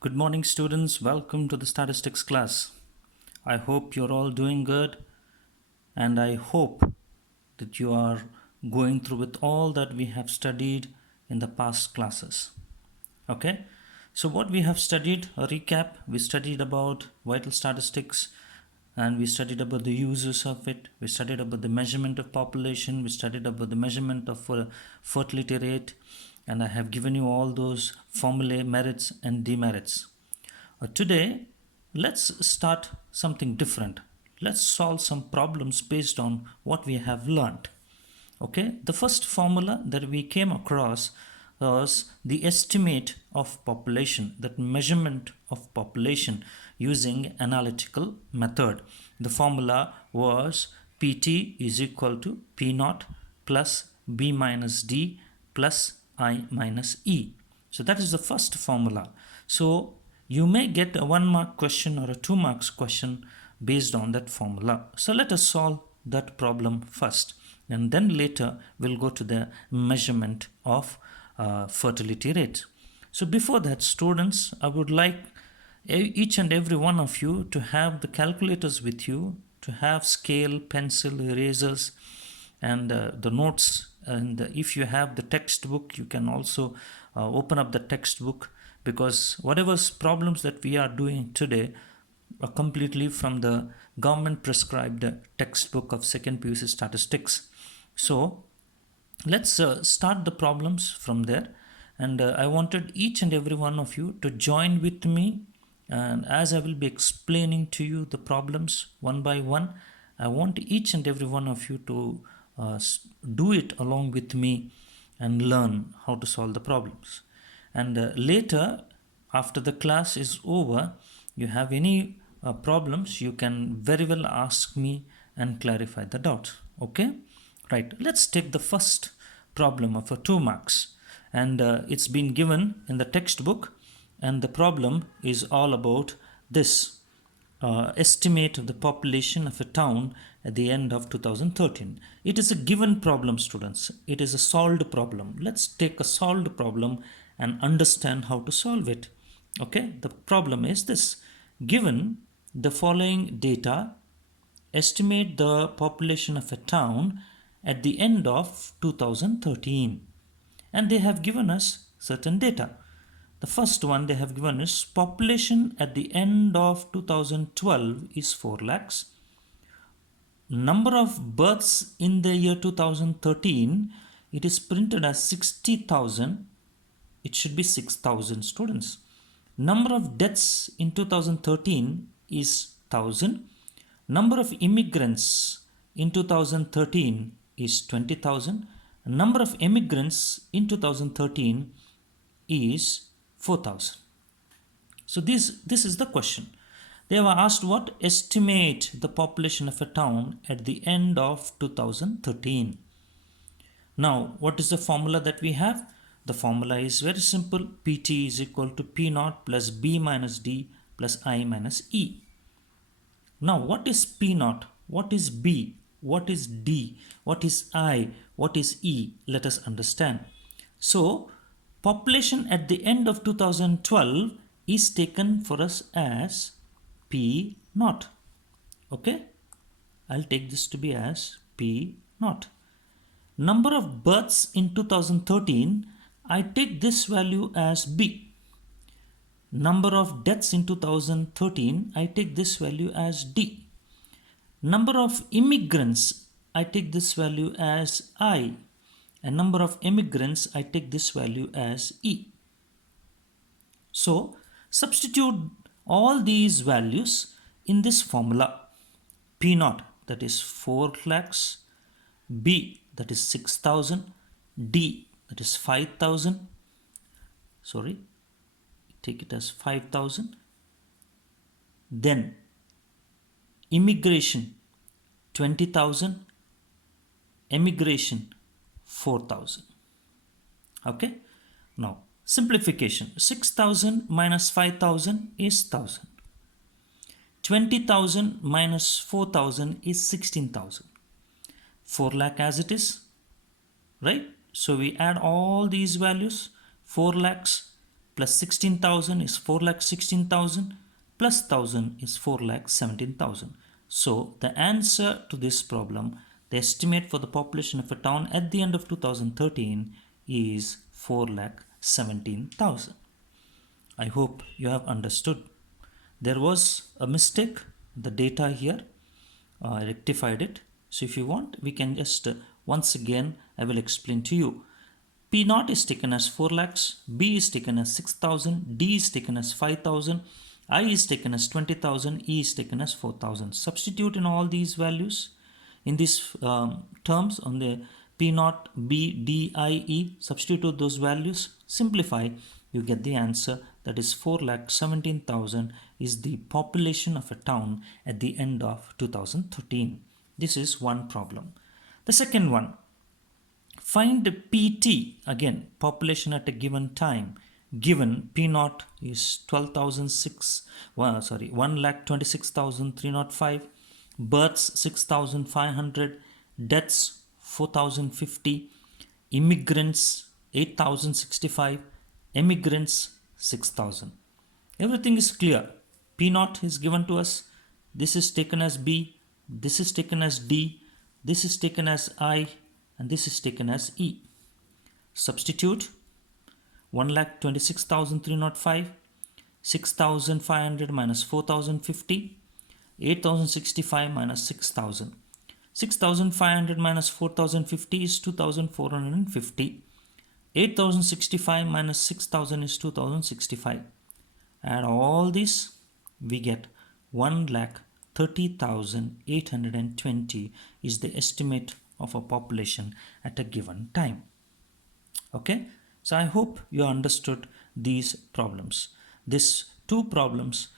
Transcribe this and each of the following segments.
Good morning, students. Welcome to the statistics class. I hope you're all doing good, and I hope that you are going through with all that we have studied in the past classes. Okay, so what we have studied, a recap, we studied about vital statistics and we studied about the uses of it. We studied about the measurement of population. We studied about the measurement of fertility rate, and I have given you all those formulae, merits and demerits. Today, let's start something different. Let's solve some problems based on what we have learned. Okay, the first formula that we came across was the estimate of population, that measurement of population using analytical method. The formula was pt is equal to p naught plus b minus d plus I minus e. So that is the first formula. So you may get a 1 mark question or a 2 marks question based on that formula. So let us solve that problem first, and then later we'll go to the measurement of fertility rate. So before that, students, I would like each and every one of you to have the calculators with you, to have scale, pencil, erasers, and the notes. And if you have the textbook, you can also open up the textbook, because whatever problems that we are doing today are completely from the government prescribed textbook of second PUC statistics. So let's start the problems from there, and I wanted each and every one of you to join with me, and as I will be explaining to you the problems one by one, I want each and every one of you to do it along with me and learn how to solve the problems. And later, after the class is over, you have any problems, you can very well ask me and clarify the doubt. Okay, right, let's take the first problem of 2 marks, and it's been given in the textbook, and the problem is all about this estimate of the population of a town at the end of 2013. It is a given problem, students. It is a solved problem. Let's take a solved problem and understand how to solve it. Okay, the problem is this: given the following data, estimate the population of a town at the end of 2013, and they have given us certain data. The first one they have given is population at the end of 2012 is 4 lakhs. Number of births in the year 2013, it is printed as 60,000. It should be 6,000, students. Number of deaths in 2013 is 1,000. Number of immigrants in 2013 is 20,000. Number of immigrants in 2013 is 4,000. So this is the question. They were asked what estimate the population of a town at the end of 2013. Now, what is the formula that we have? The formula is very simple. Pt is equal to P naught plus B minus D plus I minus E. Now, what is P naught? What is B? What is D? What is I? What is E? Let us understand. So, population at the end of 2012 is taken for us as P naught. Okay, I'll take this to be as P naught. Number of births in 2013, I take this value as B. Number of deaths in 2013, I take this value as D. Number of immigrants, I take this value as I. And number of immigrants, I take this value as E. So, substitute all these values in this formula. P naught, that is 4 lakhs, B, that is 6,000, D, that is 5,000. Sorry, take it as 5,000. Then, immigration, 20,000, emigration, 4,000. Okay, now simplification. 6,000 minus 5,000 is 1,000. 20,000 minus 4,000 is 16,000. 4 lakh as it is, right? So we add all these values. 4 lakhs plus 16,000 is 4,16,000 plus 1,000 is 4,17,000. So the answer to this problem, the estimate for the population of a town at the end of 2013 is 4,17,000. I hope you have understood. There was a mistake, the data here, I rectified it. So if you want, we can just once again, I will explain to you. P naught is taken as 4 lakhs, B is taken as 6,000, D is taken as 5,000, I is taken as 20,000, E is taken as 4,000. Substitute in all these values, in these terms on the P naught, B, D, I, E, substitute those values, simplify, you get the answer, that is 4,17,000 is the population of a town at the end of 2013. This is one problem. The second one, find the PT, again population at a given time. Given P naught is 1,26,305, births 6,500, deaths 4,050, immigrants 8,065, emigrants 6,000. Everything is clear. P naught is given to us. This is taken as B, this is taken as D, this is taken as I, and this is taken as E. Substitute 1,26,305, 6,500 minus 4,050, 8,065 minus 6,000. 6,500 minus 4,050 is 2,450. 8,065 minus 6,000 is 2,065. Add all this, we get 1,30,820 is the estimate of a population at a given time. Okay, so I hope you understood these problems. These two problems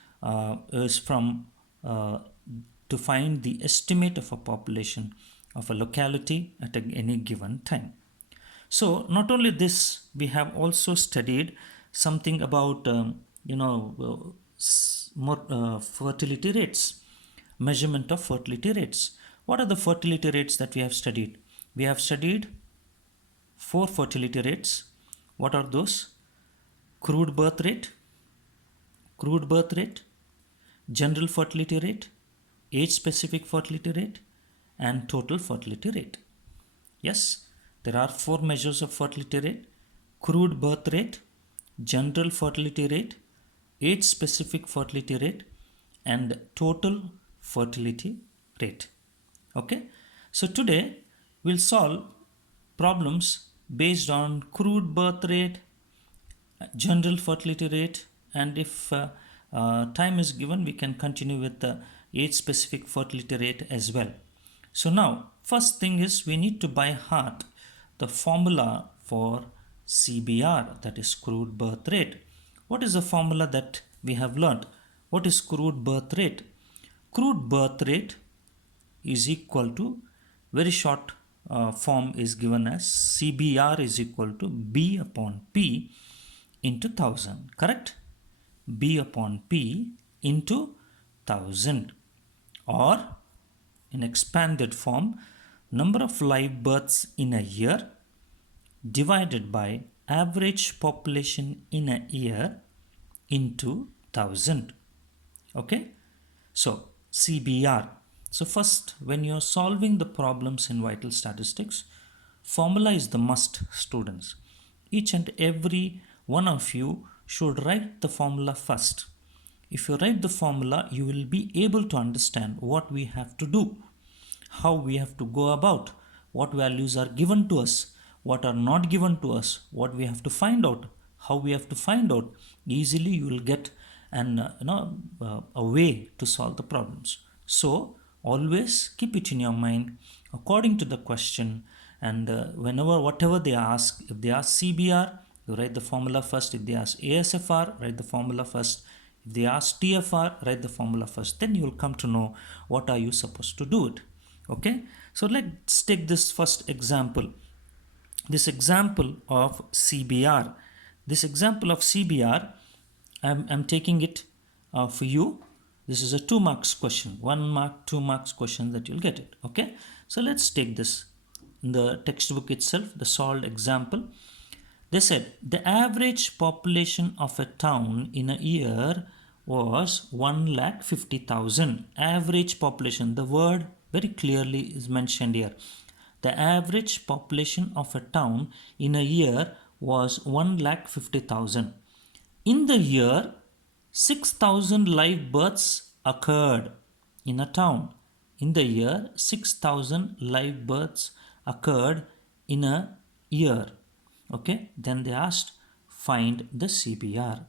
is from to find the estimate of a population of a locality at any given time. So not only this, we have also studied something about fertility rates, measurement of fertility rates. What are the fertility rates that we have studied? We have studied 4 fertility rates. What are those? Crude birth rate, general fertility rate, age specific fertility rate, and total fertility rate. Yes, there are 4 measures of fertility rate: crude birth rate, general fertility rate, age specific fertility rate, and total fertility rate. Okay, so today we'll solve problems based on crude birth rate, general fertility rate, and if time is given, we can continue with the age specific fertility rate as well. So now, first thing is we need to by heart the formula for CBR, that is crude birth rate. What is the formula that we have learned? What is crude birth rate? Crude birth rate is equal to, very short form is given as CBR is equal to B upon P into 1000, correct? B upon P into 1000, or in expanded form, number of live births in a year divided by average population in a year into 1000. Okay, so CBR. So first, when you are solving the problems in vital statistics, formula is the must, students. Each and every one of you should write the formula first. If you write the formula, you will be able to understand what we have to do, how we have to go about, what values are given to us, what are not given to us, what we have to find out, how we have to find out. Easily you will get a way to solve the problems. So always keep it in your mind according to the question, and whatever they ask, if they ask CBR, you write the formula first. If they ask ASFR, write the formula first. If they ask TFR, write the formula first. Then you will come to know what are you supposed to do it. Okay, so let's take this first example. This example of CBR. This example of CBR, I'm taking it for you. This is a 2 marks question, 1 mark, 2 marks question that you'll get it. Okay, so let's take this in the textbook itself, the solved example. They said the average population of a town in a year was 1,50,000. Average population, the word very clearly is mentioned here. The average population of a town in a year was 1,50,000. In the year, 6,000 live births occurred in a town. In the year, 6,000 live births occurred in a year. Okay, then they asked, find the CBR.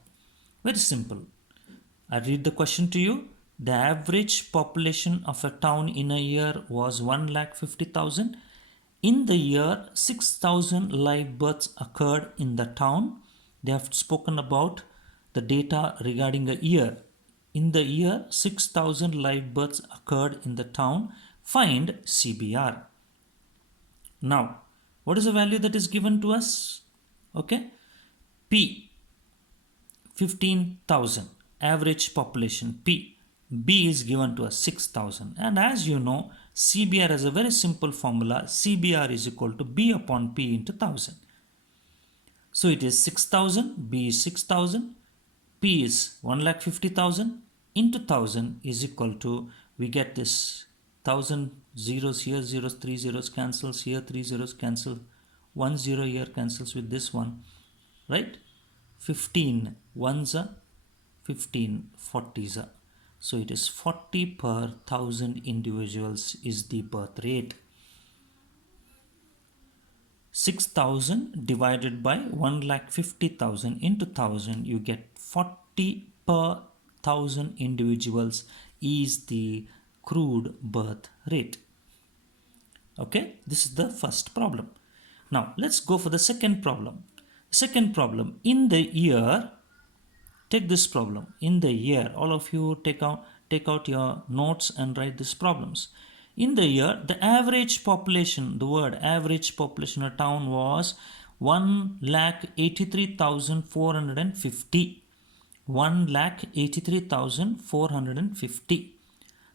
Very simple. I read the question to you. The average population of a town in a year was 1,50,000. In the year, 6,000 live births occurred in the town. They have spoken about the data regarding a year. In the year, 6,000 live births occurred in the town. Find CBR. Now, what is the value that is given to us? Okay, P 15,000, average population P. B is given to us 6,000, and as you know, CBR has a very simple formula. CBR is equal to B upon P into 1000. So it is 6,000, B is 6,000, P is 1,50,000 into 1000 is equal to, we get this 1000 zeros here, zeros, 3 zeros cancels here, 3 zeros cancel, 1 0 here cancels with this one, right? 15 ones are 15 40s are. So it is 40 per 1000 individuals is the birth rate. 6,000 divided by 1,50,000 into 1000, you get 40 per 1000 individuals is the crude birth rate. Okay, this is the first problem. Now let's go for the second problem. Second problem, in the year, take this problem. In the year, all of you take out your notes and write these problems. In the year, the average population, the word average population of a town was 1,83,450. 1,83,450.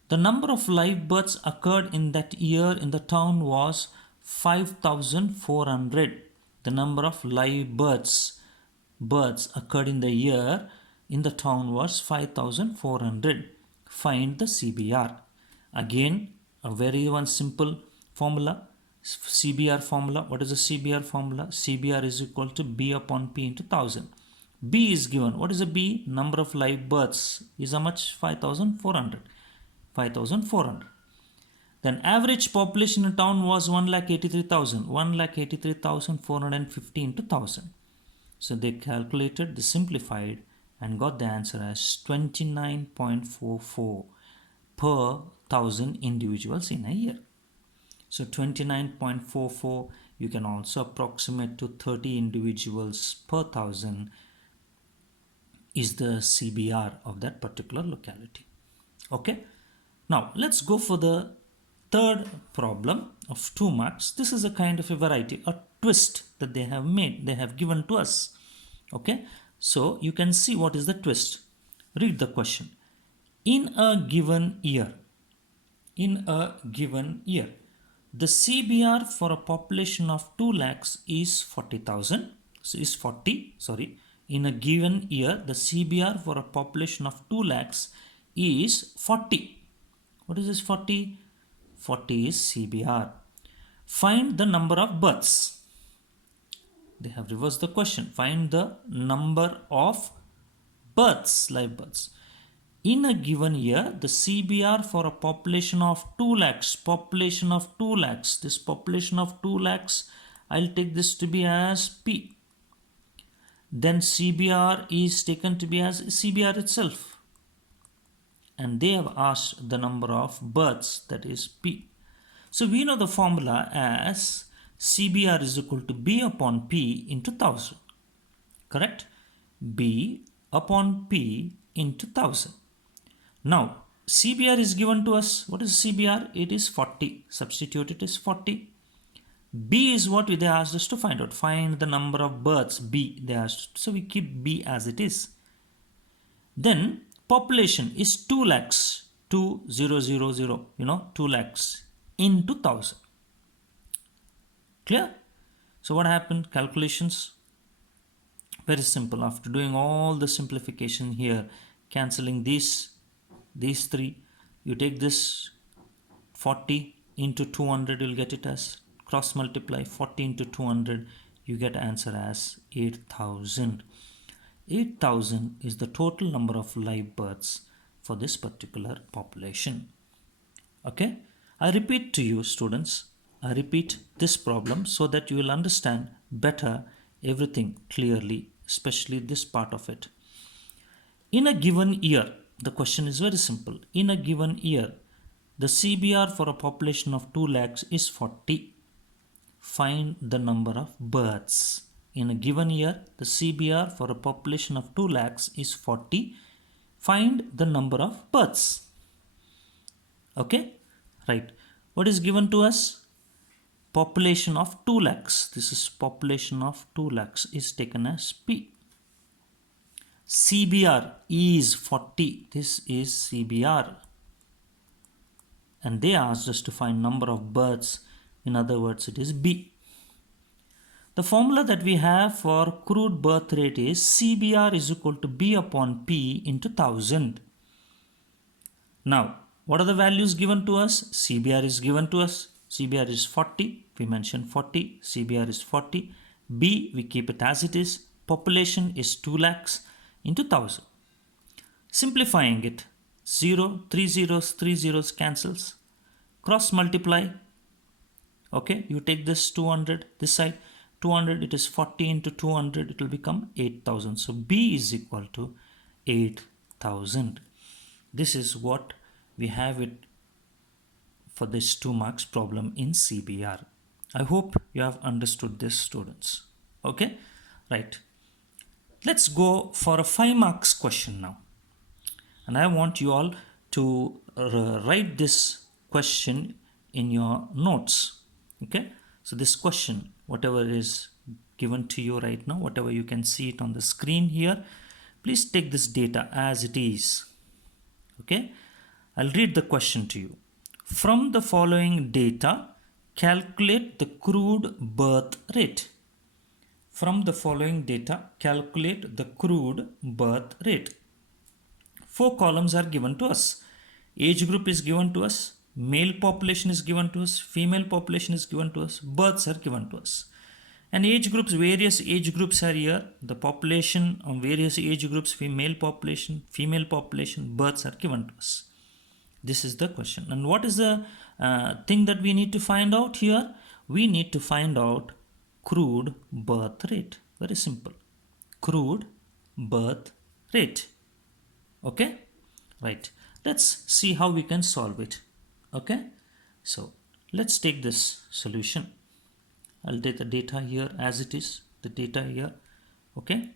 The number of live births occurred in that year in the town was 5,400. The number of live births occurred in the year in the town was 5,400. Find the CBR. Again, a very one simple formula. CBR formula. What is the CBR formula? CBR is equal to B upon P into 1000. B is given. What is the B? Number of live births is how much? 5,400. 5,400. Then average population in town was 1,83,000. 1,83,450 into 1000. So they calculated, they simplified and got the answer as 29.44 per 1000 individuals in a year. So 29.44 you can also approximate to 30 individuals per 1000 is the CBR of that particular locality. Okay, now let's go for the third problem of 2 marks. This is a kind of a variety, a twist that they have made, they have given to us. Okay, so you can see what is the twist. Read the question. In a given year, the CBR for a population of 2 lakhs is 40,000. So is 40, sorry. In a given year, the CBR for a population of 2 lakhs is 40. What is this 40? 40 is CBR. Find the number of births. They have reversed the question. Find the number of births, live births. In a given year, the CBR for a population of 2 lakhs, this population of 2 lakhs, I'll take this to be as P. Then CBR is taken to be as CBR itself. And they have asked the number of births, that is P. So we know the formula as CBR is equal to B upon P into 1000. Correct? B upon P into 1000. Now, CBR is given to us. What is CBR? It is 40. Substitute it is 40. B is what they asked us to find out. Find the number of births. B they asked. So we keep B as it is. Then population is 2 lakhs. 2000. 2 lakhs into 1000. Clear? So what happened? Calculations. Very simple. After doing all the simplification here, cancelling these three, you take this 40 into 200, you'll get it as cross multiply 40 into 200, you get answer as 8,000. 8,000 is the total number of live births for this particular population. Okay, I repeat to you students, I repeat this problem so that you will understand better everything clearly, especially this part of it. In a given year, the question is very simple. In a given year, the CBR for a population of 2 lakhs is 40. Find the number of births. In a given year, the CBR for a population of 2 lakhs is 40. Find the number of births. Okay, right. What is given to us? Population of 2 lakhs. This is population of 2 lakhs is taken as P. CBR is 40. This is CBR. And they asked us to find number of births. In other words, it is B. The formula that we have for crude birth rate is CBR is equal to B upon P into 1000. Now, what are the values given to us? CBR is given to us. CBR is 40. We mentioned 40. CBR is 40. B, we keep it as it is. Population is 2 lakhs into 1000. Simplifying it, 0, 3 zeros cancels. Cross multiply. Okay, you take this 200, this side 200, it is 40 into 200, it will become 8,000. So B is equal to 8,000. This is what we have it for this 2 marks problem in CBR. I hope you have understood this, students. Okay, right. Let's go for a 5 marks question now. And I want you all to write this question in your notes. Okay, so this question, whatever is given to you right now, whatever you can see it on the screen here, please take this data as it is. Okay, I'll read the question to you. From the following data, calculate the crude birth rate. From the following data, calculate the crude birth rate. 4 columns are given to us. Age group is given to us. Male population is given to us. Female population is given to us. Births are given to us. And age groups, various age groups are here. The population on various age groups, male population, female population, births are given to us. This is the question. And what is the thing that we need to find out here? We need to find out crude birth rate. Very simple. Crude birth rate. Okay, right. Let's see how we can solve it. Okay, so let's take this solution. I'll take the data here as it is, the data here. Okay,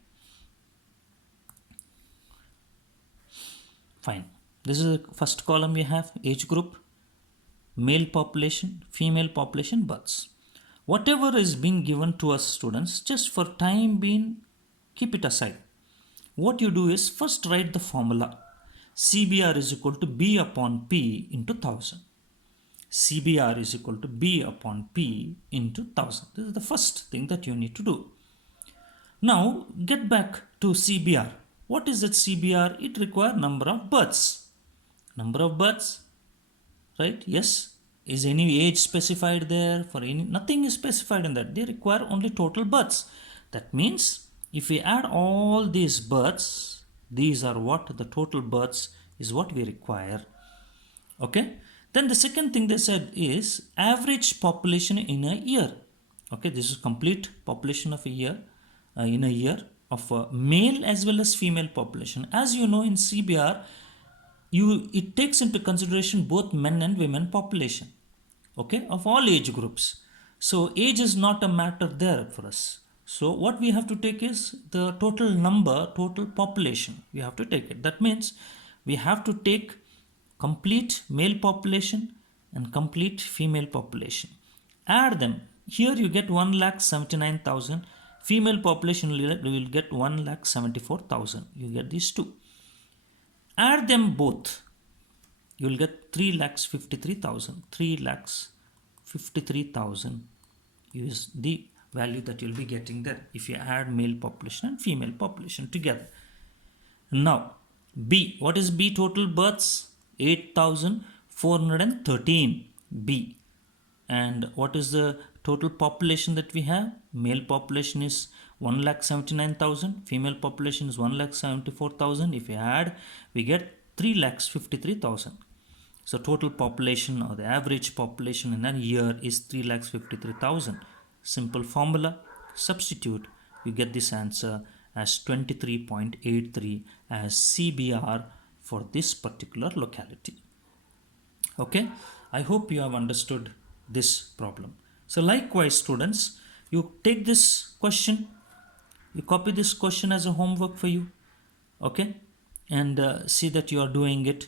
fine. This is the first column we have, age group, male population, female population, births. Whatever is being given to us, students, just for time being, keep it aside. What you do is first write the formula. CBR is equal to B upon P into 1000. CBR is equal to B upon P into 1000. This is the first thing that you need to do. Now get back to CBR. What is that CBR? It requires number of births. Number of births, right? Yes. Is any age specified there? For any, nothing is specified in that. They require only total births. That means if we add all these births, these are what the total births is what we require. Okay. Then the second thing they said is average population in a year. Okay, this is complete population of a year, in a year of male as well as female population. As you know, in CBR, it takes into consideration both men and women population. Okay, of all age groups. So age is not a matter there for us. So what we have to take is the total number, total population. We have to take it. That means we have to take complete male population and complete female population. Add them. Here you get 1,79,000. Female population will get 1,74,000. You get these two. Add them both. You will get 3,53,000. 3,53,000 is the value that you'll be getting there if you add male population and female population together. Now, B. What is B total births? 8,413 B. And what is the total population that we have? Male population is 1,79,000. Female population is 1,74,000. If we add, we get 3,53,000. So total population or the average population in a year is 3,53,000. Simple formula, substitute, you get this answer as 23.83 as CBR for this particular locality. Okay, I hope you have understood this problem. So likewise, students, you take this question, you copy this question as a homework for you, okay, and see that you are doing it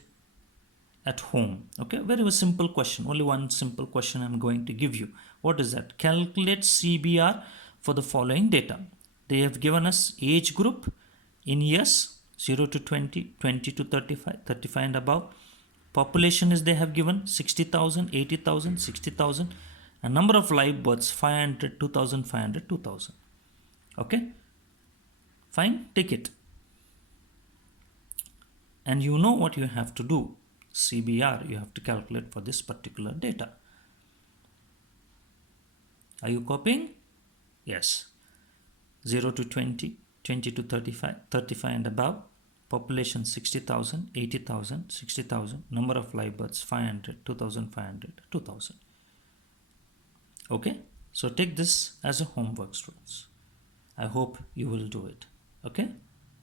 at home. Okay, very simple question, only one simple question I'm going to give you. What is that? Calculate CBR for the following data. They have given us age group in years 0 to 20, 20 to 35, 35 and above. Population is they have given 60,000, 80,000, 60,000, and number of live births 500, 2,500, 2,000. Okay, fine, take it. And you know what you have to do. CBR you have to calculate for this particular data. Are you copying? Yes. 0 to 20, 20 to 35, 35 and above. Population 60,000, 80,000, 60,000. Number of live births 500, 2,500, 2,000. Okay. So take this as a homework, students. I hope you will do it. Okay.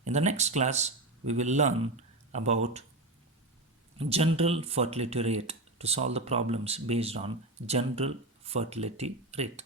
In the next class, we will learn about general fertility rate to solve the problems based on general fertility rate.